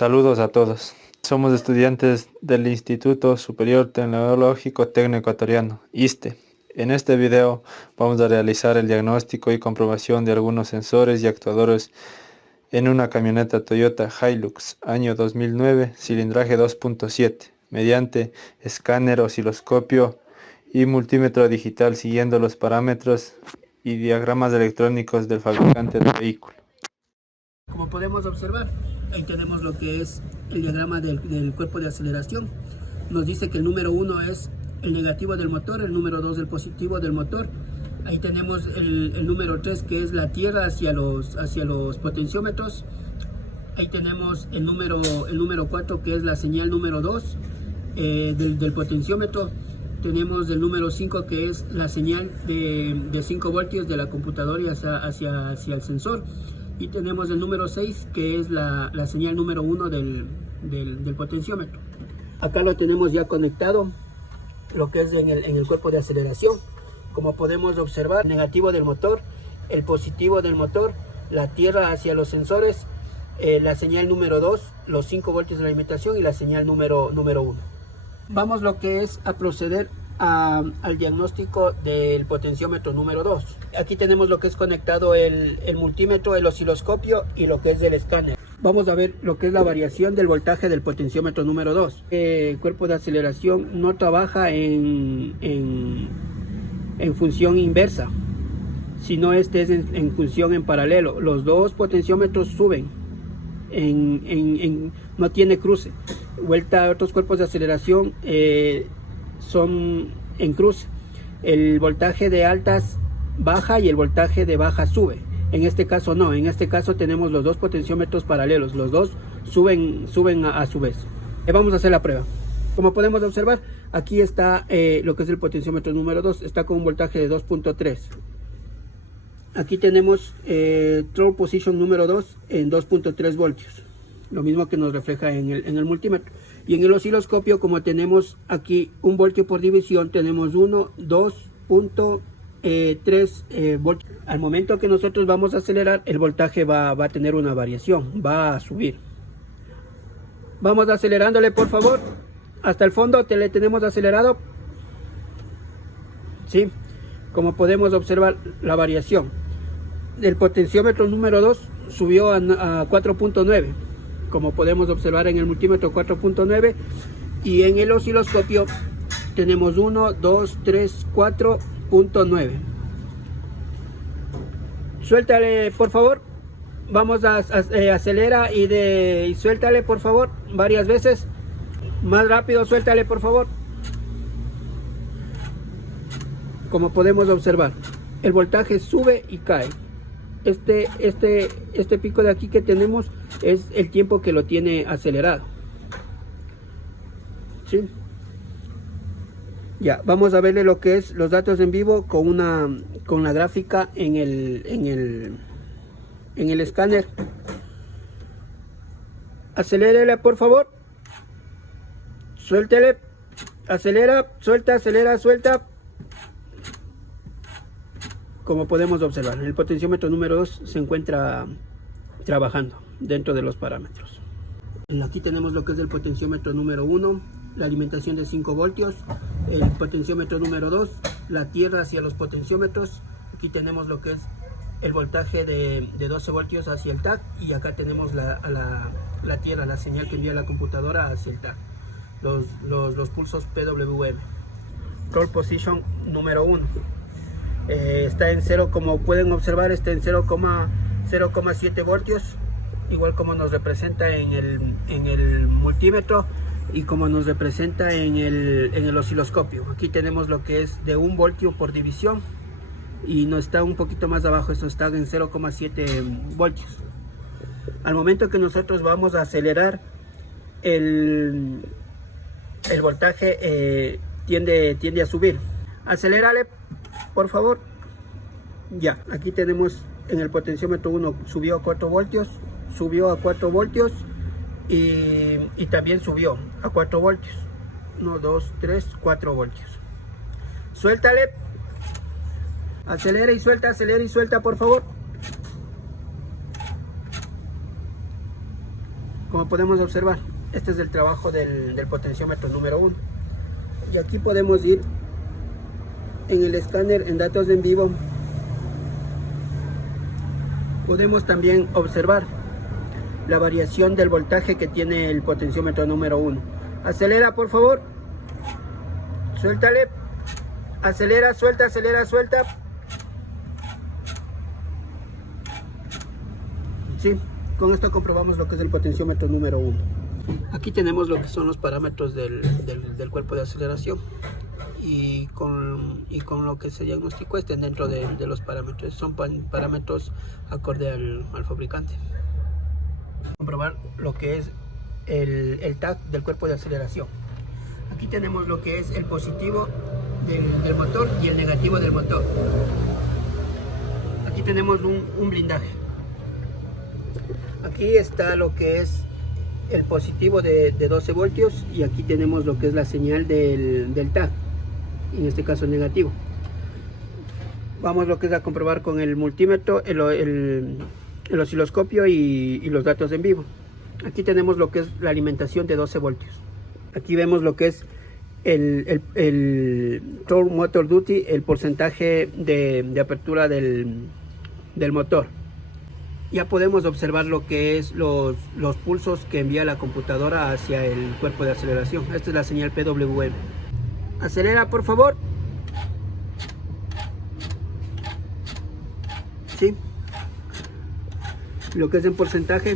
Saludos a todos. Somos estudiantes del Instituto Superior Tecnológico Técnico Ecuatoriano, ISTE. En este video vamos a realizar el diagnóstico y comprobación de algunos sensores y actuadores en una camioneta Toyota Hilux año 2009, cilindraje 2.7, mediante escáner, osciloscopio y multímetro digital, siguiendo los parámetros y diagramas electrónicos del fabricante del vehículo. Como podemos observar, ahí tenemos lo que es el diagrama del cuerpo de aceleración. Nos dice que el número 1 es el negativo del motor, el número 2 el positivo del motor. Ahí tenemos el número 3, que es la tierra hacia los potenciómetros. Ahí tenemos el número 4, que es la señal número 2 del potenciómetro. Tenemos el número 5, que es la señal de 5 voltios de la computadora hacia el sensor. Y tenemos el número 6, que es la señal número 1 del potenciómetro. Acá lo tenemos ya conectado, lo que es en el cuerpo de aceleración. Como podemos observar, el negativo del motor, el positivo del motor, la tierra hacia los sensores, la señal número 2, los 5 voltios de la alimentación y la señal número 1. Vamos lo que es a proceder al diagnóstico del potenciómetro número 2. Aquí tenemos lo que es conectado el multímetro, el osciloscopio y lo que es el escáner. Vamos a ver lo que es la variación del voltaje del potenciómetro número 2. El cuerpo de aceleración no trabaja en función inversa, sino este es en función en paralelo. Los dos potenciómetros suben, no tiene cruce. Vuelta a otros cuerpos de aceleración son en cruce. El voltaje de altas baja y el voltaje de baja sube. En este caso no, en este caso tenemos los dos potenciómetros paralelos, los dos suben a su vez. Vamos a hacer la prueba. Como podemos observar, aquí está lo que es el potenciómetro número 2, está con un voltaje de 2.3. Aquí tenemos Throw Position número 2 en 2.3 voltios. Lo mismo que nos refleja en el multímetro. Y en el osciloscopio, como tenemos aquí 1 voltio por división, tenemos 2.3 voltios. Al momento que nosotros vamos a acelerar, el voltaje va a tener una variación, va a subir. Vamos acelerándole, por favor, hasta el fondo. Le tenemos acelerado. ¿Sí? Como podemos observar la variación. El potenciómetro número 2 subió a 4.9. Como podemos observar en el multímetro, 4.9, y en el osciloscopio tenemos 1, 2, 3, 4.9. Suéltale, por favor. Vamos a acelera y suéltale, por favor, varias veces. Más rápido, suéltale, por favor. Como podemos observar, el voltaje sube y cae. Este pico de aquí que tenemos es el tiempo que lo tiene acelerado. ¿Sí? Ya, vamos a verle lo que es los datos en vivo con la gráfica en el escáner. Acelérele, por favor. Suéltele. Acelera, suelta, acelera, suelta. Como podemos observar, el potenciómetro número 2 se encuentra trabajando dentro de los parámetros. Aquí tenemos lo que es el potenciómetro número 1, la alimentación de 5 voltios, el potenciómetro número 2, la tierra hacia los potenciómetros. Aquí tenemos lo que es el voltaje de 12 voltios hacia el TAC, y acá tenemos la tierra, la señal que envía la computadora hacia el TAC, los pulsos PWM. Roll Position número 1. Está en 0, como pueden observar, está en 0,7 voltios, igual como nos representa en el multímetro y como nos representa en el osciloscopio. Aquí tenemos lo que es de 1 voltio por división, y no está un poquito más abajo, esto está en 0,7 voltios. Al momento que nosotros vamos a acelerar, el voltaje tiende a subir. Acelérale, por favor. Ya, aquí tenemos en el potenciómetro 1 subió a 4 voltios, subió a 4 voltios y también subió a 4 voltios. 1, 2, 3, 4 voltios. Suéltale. Acelera y suelta, por favor. Como podemos observar, este es el trabajo del potenciómetro número 1. Y aquí podemos ir en el escáner en datos en vivo. Podemos también observar la variación del voltaje que tiene el potenciómetro número 1. Acelera, por favor. Suéltale. Acelera, suelta, acelera, suelta. Sí, con esto comprobamos lo que es el potenciómetro número 1. Aquí tenemos lo que son los parámetros del cuerpo de aceleración. Y con lo que se diagnosticó estén dentro de los parámetros. Son parámetros acorde al fabricante. Comprobar lo que es el tag del cuerpo de aceleración. Aquí tenemos lo que es el positivo del motor y el negativo del motor. Aquí tenemos un blindaje. Aquí está lo que es el positivo de 12 voltios y aquí tenemos lo que es la señal del tag, en este caso el negativo. Vamos lo que es a comprobar con el multímetro, el osciloscopio y los datos en vivo. Aquí tenemos lo que es la alimentación de 12 voltios. Aquí vemos lo que es el torque motor duty, el porcentaje de apertura del motor. Ya podemos observar lo que es los pulsos que envía la computadora hacia el cuerpo de aceleración. Esta es la señal PWM. Acelera, por favor. Sí. Lo que es en porcentaje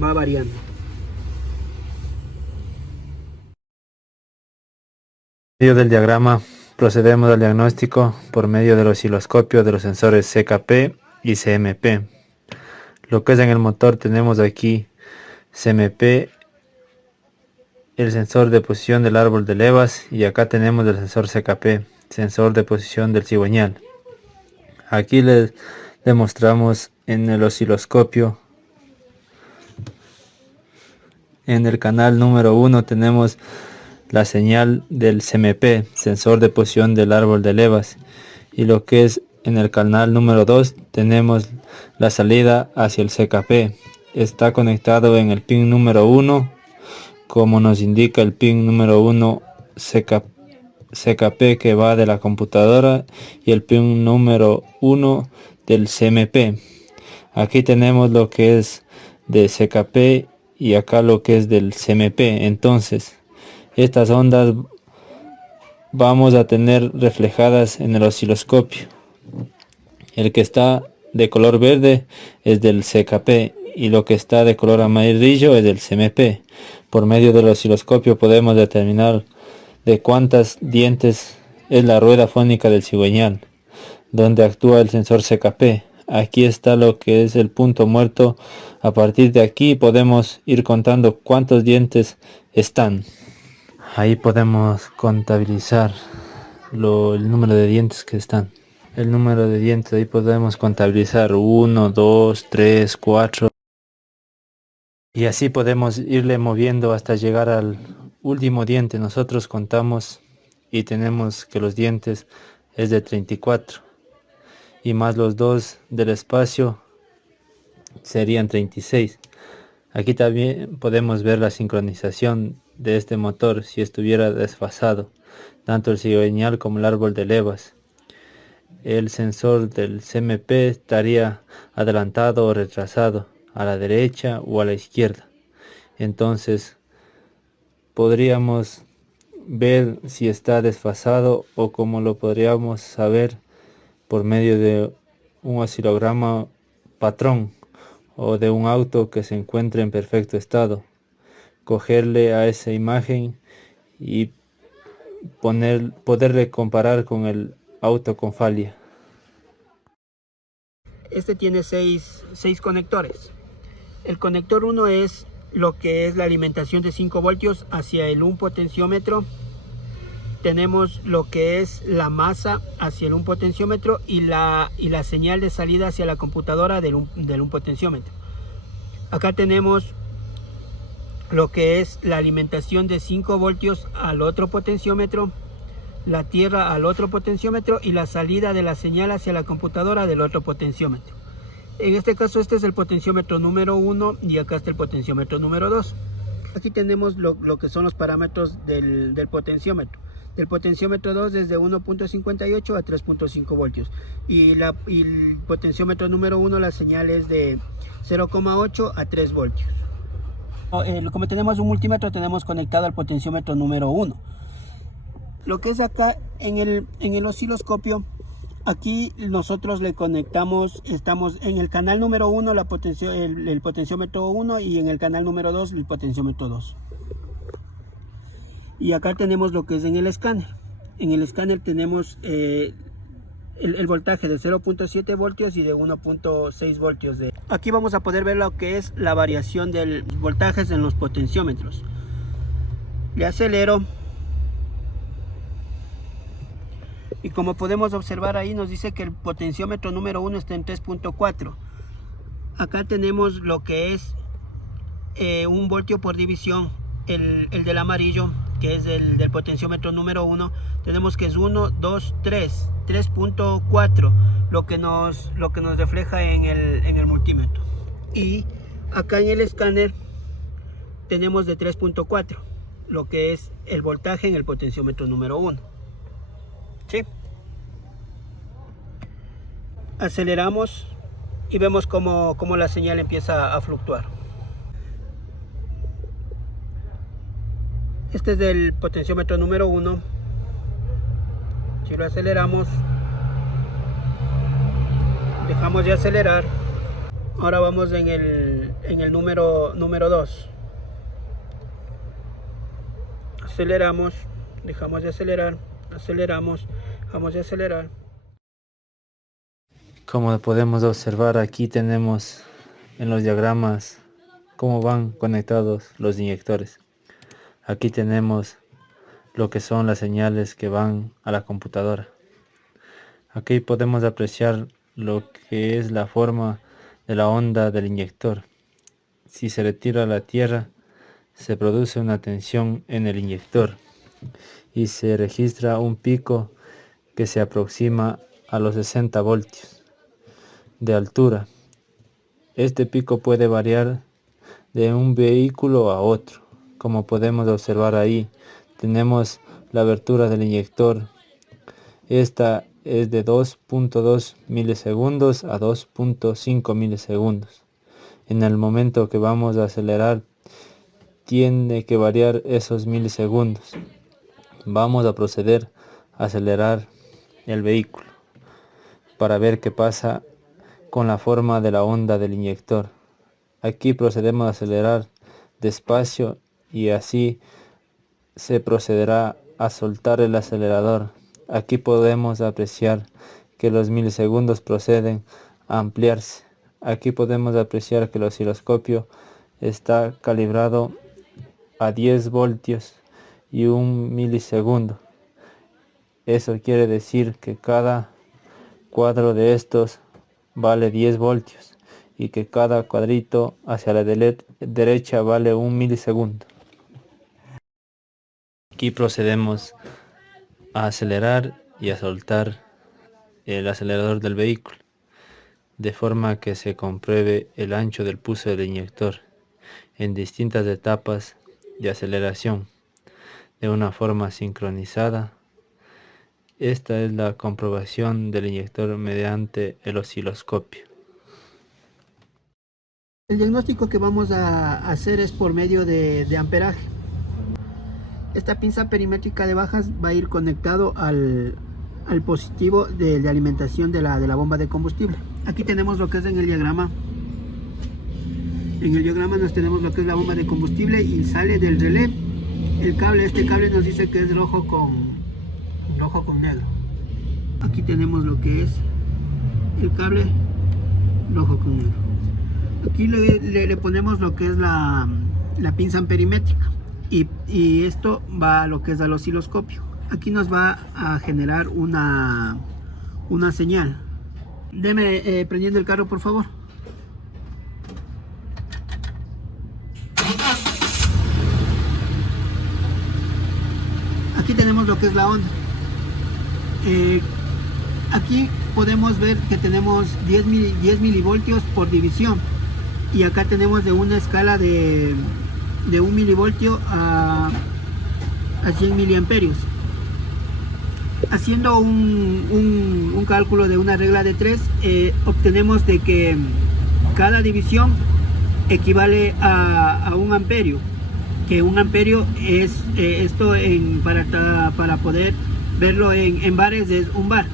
va variando. En medio del diagrama procedemos al diagnóstico por medio del osciloscopio de los sensores CKP y CMP. Lo que es en el motor tenemos aquí CMP, el sensor de posición del árbol de levas, y acá tenemos el sensor CKP, sensor de posición del cigüeñal. Aquí les demostramos en el osciloscopio. En el canal número 1 tenemos la señal del CMP, sensor de posición del árbol de levas, y lo que es en el canal número 2 tenemos la salida hacia el CKP. Está conectado en el pin número 1, como nos indica el pin número 1 CKP que va de la computadora, y el pin número 1 del CMP. Aquí tenemos lo que es de CKP y acá lo que es del CMP. Entonces estas ondas vamos a tener reflejadas en el osciloscopio. El que está de color verde es del CKP y lo que está de color amarillo es del CMP. Por medio del osciloscopio podemos determinar de cuántas dientes es la rueda fónica del cigüeñal, donde actúa el sensor CKP. Aquí está lo que es el punto muerto. A partir de aquí podemos ir contando cuántos dientes están. Ahí podemos contabilizar el número de dientes que están. El número de dientes, ahí podemos contabilizar 1, 2, 3, 4. Y así podemos irle moviendo hasta llegar al último diente. Nosotros contamos y tenemos que los dientes es de 34. Y más los dos del espacio serían 36. Aquí también podemos ver la sincronización de este motor si estuviera desfasado, tanto el cigüeñal como el árbol de levas. El sensor del CMP estaría adelantado o retrasado, a la derecha o a la izquierda. Entonces podríamos ver si está desfasado, o como lo podríamos saber por medio de un oscilograma patrón o de un auto que se encuentre en perfecto estado. Cogerle a esa imagen y poderle comparar con el auto con falla. Este tiene seis conectores. El conector 1 es lo que es la alimentación de 5 voltios hacia el 1 potenciómetro. Tenemos lo que es la masa hacia el 1 potenciómetro y la señal de salida hacia la computadora del 1 potenciómetro. Acá tenemos lo que es la alimentación de 5 voltios al otro potenciómetro, la tierra al otro potenciómetro y la salida de la señal hacia la computadora del otro potenciómetro. En este caso este es el potenciómetro número 1 y acá está el potenciómetro número 2. Aquí tenemos lo que son los parámetros del potenciómetro. Del potenciómetro 2 desde 1.58 a 3.5 voltios. Y el potenciómetro número 1 la señal es de 0,8 a 3 voltios. Como tenemos un multímetro, tenemos conectado al potenciómetro número 1. Lo que es acá en el osciloscopio, aquí nosotros le conectamos, estamos en el canal número 1 el potenciómetro 1 y en el canal número 2 el potenciómetro 2. Y acá tenemos lo que es en el escáner. En el escáner tenemos el voltaje de 0.7 voltios y de 1.6 voltios. Aquí vamos a poder ver lo que es la variación de voltajes en los potenciómetros. Le acelero. Y como podemos observar ahí nos dice que el potenciómetro número 1 está en 3.4. Acá tenemos lo que es 1 voltio por división, el del amarillo, que es del potenciómetro número 1. Tenemos que es 1, 2, 3, 3.4, lo que nos refleja en el multímetro. Y acá en el escáner tenemos de 3.4, lo que es el voltaje en el potenciómetro número 1. ¿Sí? Aceleramos y vemos cómo la señal empieza a fluctuar. Este es del potenciómetro número 1. Si lo aceleramos, dejamos de acelerar. Ahora vamos en el número 2. Aceleramos, dejamos de acelerar, aceleramos, dejamos de acelerar. Como podemos observar, aquí tenemos en los diagramas cómo van conectados los inyectores. Aquí tenemos lo que son las señales que van a la computadora. Aquí podemos apreciar lo que es la forma de la onda del inyector. Si se retira a la tierra, se produce una tensión en el inyector y se registra un pico que se aproxima a los 60 voltios de altura. Este pico puede variar de un vehículo a otro. Como podemos observar ahí, tenemos la abertura del inyector. Esta es de 2.2 milisegundos a 2.5 milisegundos. En el momento que vamos a acelerar, tiene que variar esos milisegundos. Vamos a proceder a acelerar el vehículo para ver qué pasa con la forma de la onda del inyector. Aquí procedemos a acelerar despacio y así se procederá a soltar el acelerador. Aquí podemos apreciar que los milisegundos proceden a ampliarse. Aquí podemos apreciar que el osciloscopio está calibrado a 10 voltios y 1 milisegundo. Eso quiere decir que cada cuadro de estos vale 10 voltios y que cada cuadrito hacia la derecha vale 1 milisegundo. Aquí procedemos a acelerar y a soltar el acelerador del vehículo, de forma que se compruebe el ancho del pulso del inyector en distintas etapas de aceleración de una forma sincronizada. Esta es la comprobación del inyector mediante el osciloscopio. El diagnóstico que vamos a hacer es por medio de amperaje. Esta pinza perimétrica de bajas va a ir conectado al positivo de alimentación de la bomba de combustible. Aquí tenemos lo que es en el diagrama. En el diagrama nos tenemos lo que es la bomba de combustible y sale del relé el cable. Este cable nos dice que es rojo con negro. Aquí tenemos lo que es el cable rojo con negro. Aquí le ponemos lo que es la pinza perimétrica y esto va a lo que es al osciloscopio. Aquí nos va a generar una señal. Deme prendiendo el carro, por favor. Aquí tenemos lo que es la onda. Aquí podemos ver que tenemos 10 milivoltios por división, y acá tenemos de una escala de 1 milivoltio a 100 miliamperios. Haciendo un cálculo de una regla de 3, obtenemos de que cada división equivale a 1 amperio, que 1 amperio es esto para poder verlo en bares, es 1 bar.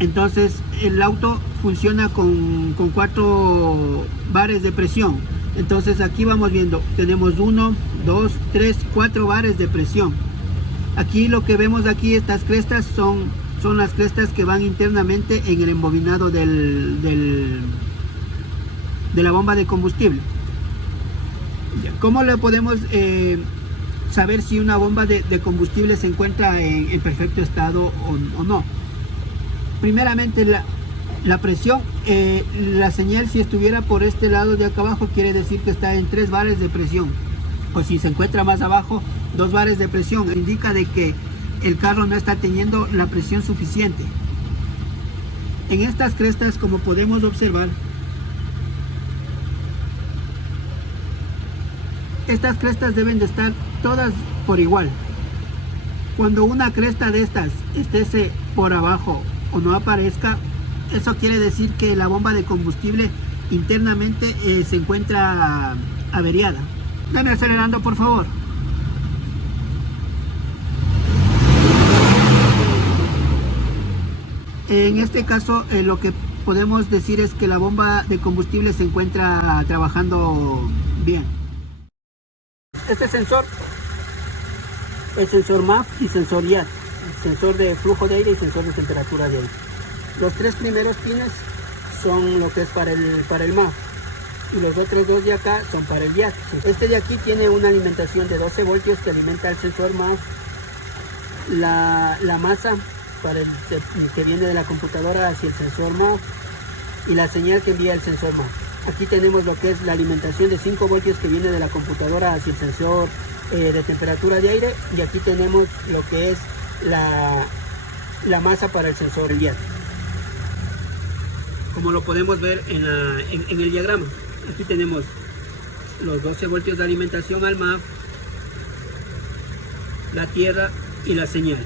Entonces el auto funciona con 4 bares de presión. Entonces aquí vamos viendo, tenemos 1, 2, 3, 4 bares de presión. Aquí lo que vemos aquí, estas crestas son las crestas que van internamente en el embobinado de la bomba de combustible. ¿Cómo le podemos saber si una bomba de combustible se encuentra en perfecto estado o no? Primeramente la presión, la señal, si estuviera por este lado de acá abajo, quiere decir que está en 3 bares de presión. O si se encuentra más abajo, 2 bares de presión, indica de que el carro no está teniendo la presión suficiente. En estas crestas, como podemos observar, estas crestas deben de estar todas por igual. Cuando una cresta de estas esté por abajo o no aparezca, eso quiere decir que la bomba de combustible internamente se encuentra averiada. Dame acelerando, por favor. En este caso, lo que podemos decir es que la bomba de combustible se encuentra trabajando bien. Este sensor es sensor MAF y sensor IAT, sensor de flujo de aire y sensor de temperatura de aire. Los 3 primeros pines son lo que es para el MAF, y los otros 2 de acá son para el IAT. Este de aquí tiene una alimentación de 12 voltios que alimenta el sensor MAF, la masa que viene de la computadora hacia el sensor MAF y la señal que envía el sensor MAF. Aquí tenemos lo que es la alimentación de 5 voltios que viene de la computadora hacia el sensor de temperatura de aire, y aquí tenemos lo que es la masa para el sensor IAT. Como lo podemos ver en el diagrama, aquí tenemos los 12 voltios de alimentación al MAF, la tierra y la señal,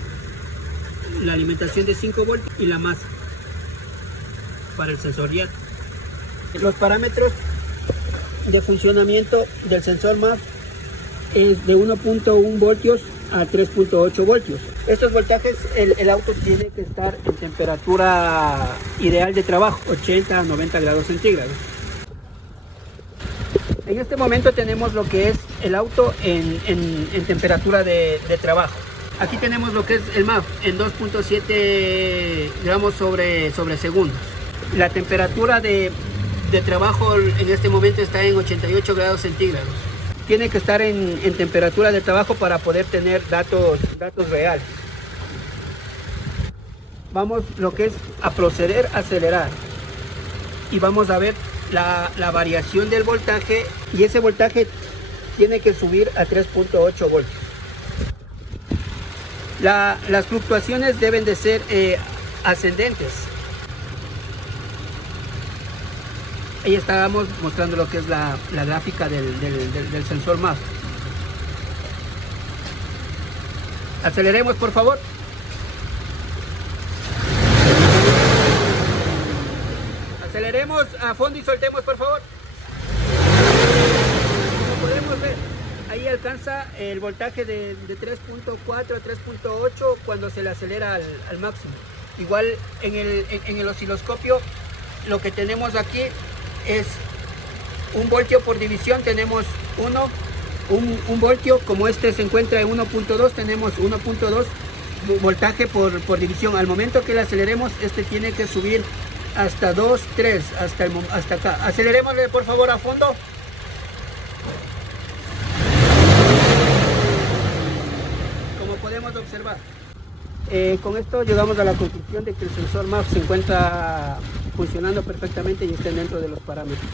la alimentación de 5 voltios y la masa para el sensor IAT. Los parámetros de funcionamiento del sensor MAF es de 1.1 voltios a 3.8 voltios. Estos voltajes, el auto tiene que estar en temperatura ideal de trabajo, 80 a 90 grados centígrados. En este momento tenemos lo que es el auto en temperatura de trabajo. Aquí tenemos lo que es el MAF en 2.7 gramos sobre segundos. La temperatura de trabajo en este momento está en 88 grados centígrados. Tiene que estar en temperatura de trabajo para poder tener datos reales. Vamos lo que es a proceder a acelerar y vamos a ver la variación del voltaje, y ese voltaje tiene que subir a 3.8 voltios. Las fluctuaciones deben de ser ascendentes. Ahí estábamos mostrando lo que es la gráfica del sensor MAF. Aceleremos, por favor. Aceleremos a fondo y soltemos, por favor. Como podemos ver, ahí alcanza el voltaje de 3.4 a 3.8 cuando se le acelera al máximo. Igual en el osciloscopio lo que tenemos aquí es 1 voltio por división, tenemos un voltio. Como este se encuentra en 1.2, tenemos 1.2 voltaje por división. Al momento que le aceleremos, este tiene que subir hasta 2, 3, hasta acá. Acelerémosle, por favor, a fondo. Como podemos observar, con esto llegamos a la conclusión de que el sensor MAF se encuentra funcionando perfectamente y está dentro de los parámetros.